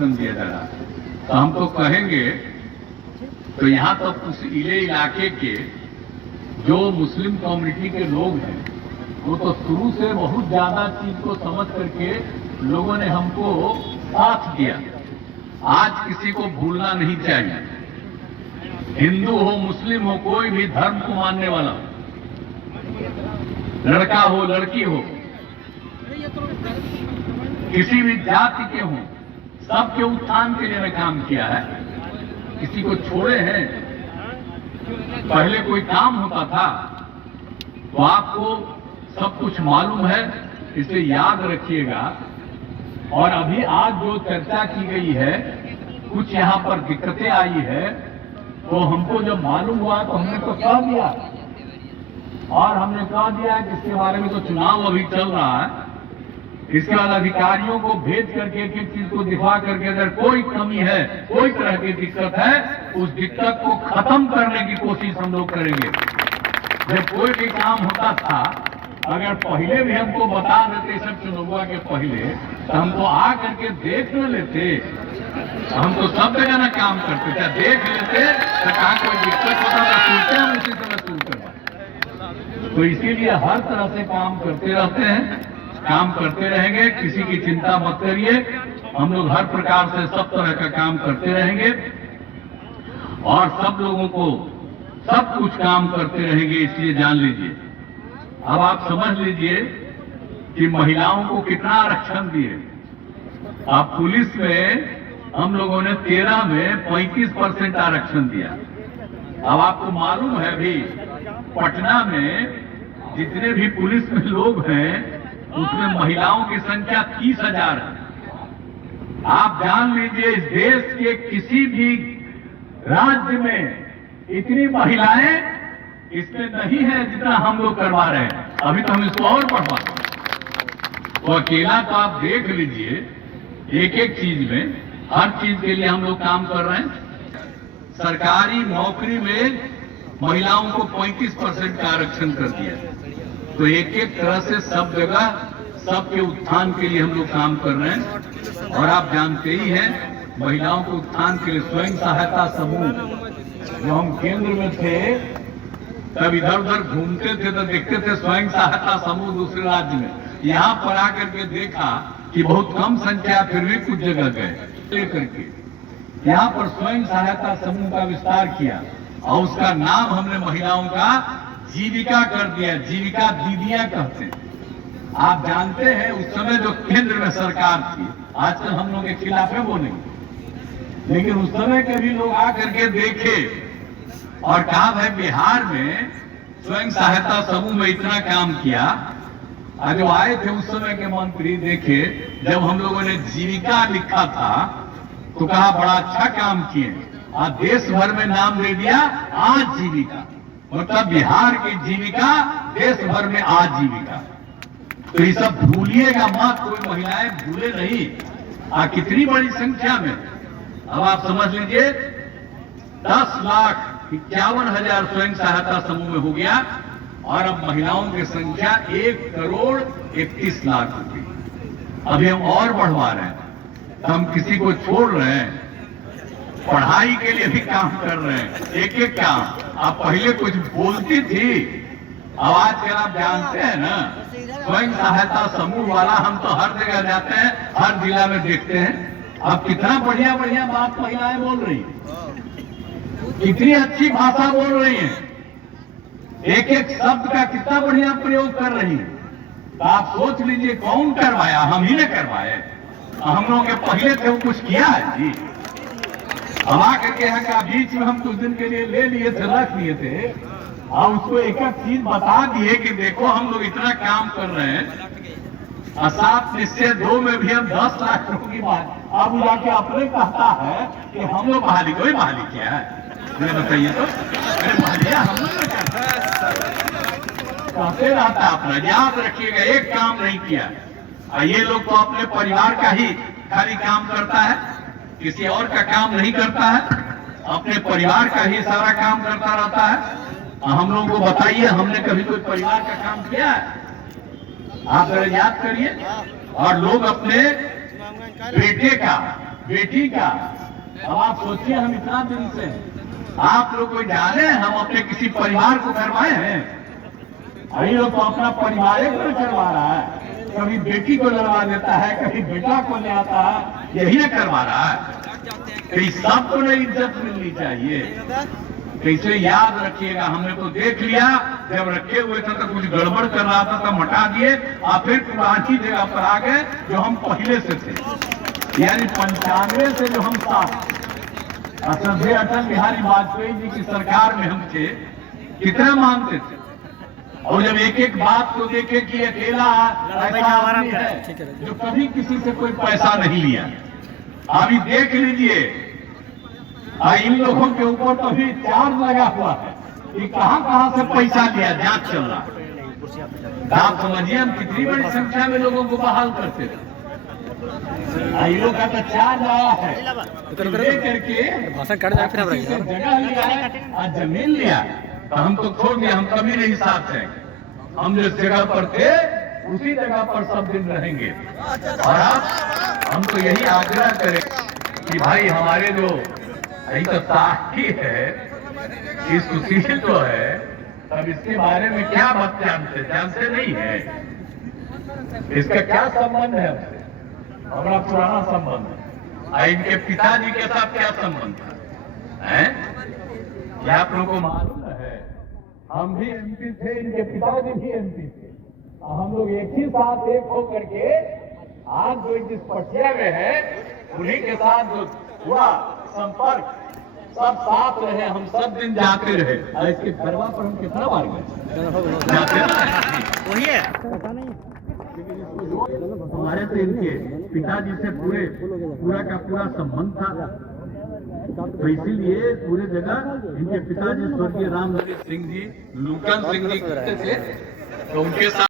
दिया जा रहा है। तो हम तो कहेंगे, तो यहाँ तक उस इलाके के जो मुस्लिम कम्युनिटी के लोग हैं वो तो शुरू से बहुत ज्यादा चीज को समझ करके लोगों ने हमको साथ दिया। आज किसी को भूलना नहीं चाहिए, हिंदू हो मुस्लिम हो कोई भी धर्म को मानने वाला हो, लड़का हो लड़की हो, किसी भी जाति के हों, सबके उत्थान के लिए काम किया है। किसी को छोड़े हैं। पहले कोई काम होता था तो आपको सब कुछ मालूम है, इसे याद रखिएगा। और अभी आज जो चर्चा की गई है, कुछ यहाँ पर दिक्कतें आई है, तो हमको जब मालूम हुआ तो हमने तो कह दिया, और हमने कह दिया कि इसके बारे में तो चुनाव अभी चल रहा है, इसके बाद अधिकारियों को भेज करके एक एक चीज को दिखा करके अगर कोई कमी है, कोई तरह की दिक्कत है, उस दिक्कत को खत्म करने की कोशिश हम लोग करेंगे। जब कोई भी काम होता था, अगर पहले भी हमको बता देते सब चुनाव के पहले, तो हमको आ करके देख न लेते, हम तो सब जगह ना काम करते थे, देख लेते तो कहा कोई दिक्कत होता था सुनते हम उसी समय शुरू करवाते। तो इसीलिए हर तरह से काम करते रहते हैं, काम करते रहेंगे, किसी की चिंता मत करिए। हम लोग हर प्रकार से सब तरह का काम करते रहेंगे और सब लोगों को सब कुछ काम करते रहेंगे। इसलिए जान लीजिए, अब आप समझ लीजिए कि महिलाओं को कितना आरक्षण दिए। आप पुलिस में हम लोगों ने 13 में 35% आरक्षण दिया। अब आपको मालूम है भी, पटना में जितने भी पुलिस में लोग हैं उसमें महिलाओं की संख्या 30,000 है। आप जान लीजिए, इस देश के किसी भी राज्य में इतनी महिलाएं इसमें नहीं है जितना हम लोग करवा रहे हैं। अभी तो हम इसको और बढ़वा, तो अकेला तो आप देख लीजिए, एक एक चीज में हर चीज के लिए हम लोग काम कर रहे हैं। सरकारी नौकरी में महिलाओं को 35% का आरक्षण कर दिया। तो एक एक तरह से सब जगह सबके उत्थान के लिए हम लोग काम कर रहे हैं। और आप जानते ही हैं, महिलाओं के उत्थान के लिए स्वयं सहायता समूह, जो हम केंद्र में थे तब इधर उधर घूमते थे तो देखते थे स्वयं सहायता समूह दूसरे राज्य में, यहाँ पर आकर के देखा कि बहुत कम संख्या, फिर भी कुछ जगह गए लेकर के यहाँ पर स्वयं सहायता समूह का विस्तार किया और उसका नाम हमने महिलाओं का जीविका कर दिया। जीविका दीदियां कहते हैं। आप जानते हैं उस समय जो केंद्र में सरकार थी, आजकल हम लोग के खिलाफ है वो नहीं, लेकिन उस समय के भी लोग आकर के देखे और कहा भाई बिहार में स्वयं सहायता समूह में इतना काम किया। जो आए थे उस समय के मंत्री देखे, जब हम लोगों ने जीविका लिखा था तो कहा बड़ा अच्छा काम किए, आज देश भर में नाम ले दिया आजीविका, मतलब बिहार की जीविका देश भर में आजीविका। तो ये सब भूलिएगा मत, कोई महिलाएं भूले नहीं। कितनी बड़ी संख्या में, अब आप समझ लीजिए 10,51,000 स्वयं सहायता समूह में हो गया और अब महिलाओं की संख्या 1,31,00,000 हो गई। अभी हम और बढ़वा रहे हैं, हम किसी को छोड़ रहे हैं, पढ़ाई के लिए भी काम कर रहे हैं, एक एक काम। आप पहले कुछ बोलती थी, अब आजकल आप जानते हैं ना, स्वयं सहायता समूह वाला हम तो हर जगह जाते हैं, हर जिला में देखते हैं। अब कितना बढ़िया बढ़िया बात महिलाएं बोल रही हैं, कितनी अच्छी भाषा बोल रही हैं, एक एक शब्द का कितना बढ़िया प्रयोग कर रही हैं। तो आप सोच लीजिए कौन करवाया? हम ही ने करवाए। हम लोगों के पहले थे वो कुछ किया है जी? हम आकर के यहाँ का बीच में हम कुछ दिन के लिए ले लिए थे, रख लिए थे, और उसको एक एक चीज बता दिए कि देखो हम लोग इतना काम कर रहे हैं। 7 निश्चय 2 में भी हम 10 लाख रुपए की बात, अब जाके अपने कहता है कि हम लोग बहाली, कोई बहाली किया है? बताइए तो, बहालिया हम लोग कहते रहता है अपना। याद रखिएगा, एक काम नहीं किया। ये लोग तो अपने परिवार का ही खाली काम करता है, किसी और का काम नहीं करता है, अपने परिवार का ही सारा काम करता रहता है। हम लोगों को बताइए, हमने कभी कोई परिवार का काम किया है? आप जरा याद करिए। और लोग अपने बेटे का, बेटी का। अब आप सोचिए, हम इतना दिन से आप लोग कोई जाने हम अपने किसी परिवार को करवाए हैं? अभी लोग तो अपना परिवार को करवा रहा है, कभी बेटी को लड़वा देता है, कभी बेटा को ले आता है, यही करवा रहा है। कहीं सबको नहीं इज्जत मिलनी चाहिए। कैसे याद रखिएगा, हमने तो देख लिया, जब रखे हुए थे तो कुछ गड़बड़ कर रहा था तो हटा दिए, और फिर पुरानी जगह पर आ गए जो हम पहले से थे, यानी 95 से जो हम साथ श्रद्धेय अटल बिहारी वाजपेयी जी की सरकार में हम थे, कितना मानते थे। और जब एक एक बात को देखे कि अकेला ऐसा आदमी है जो कभी किसी से कोई पैसा नहीं लिया। अभी देख लीजिए, इन लोगों के ऊपर तो भी चार्ज लगा हुआ है कि कहां से पैसा लिया, जांच चल रहा है। आप समझिए हम कितनी बड़ी संख्या में लोगों को बहाल करते थे। इन लोग का तो चार्ज आया है, लेकर के जगह लिया, जमीन लिया, तो हम तो छोड़ दिया, हम कभी नहीं साथ हैं। हम जिस जगह पर थे उसी जगह पर सब दिन रहेंगे। और अब हम तो यही आग्रह करें कि भाई हमारे जो यही तो साथी है, ये सुशील तो है, तब इसके बारे में क्या बात जानते नहीं है? इसका क्या संबंध है हमसे? हमारा पुराना संबंध है। इनके पिताजी के साथ क्या संबंध है? क्या आप लोगों को मालूम है? हम भी एमपी थे, इनके पिताजी भी एमपी थे, हम लोग एक ही साथ एक होकर के आज जो जिस पटिया में है उन्हीं के साथ जो पूरा संपर्क सब साथ रहे, हम सब दिन जाते रहे। और इसके घरवा पर हम कितना बार गए वही है, हमारे से इनके पिताजी से पूरा का पूरा संबंध था। तो इसीलिए पूरे जगह इनके पिताजी स्वर्गीय राम सिंह जी, लूकन सिंह जी करते थे, तो उनके साथ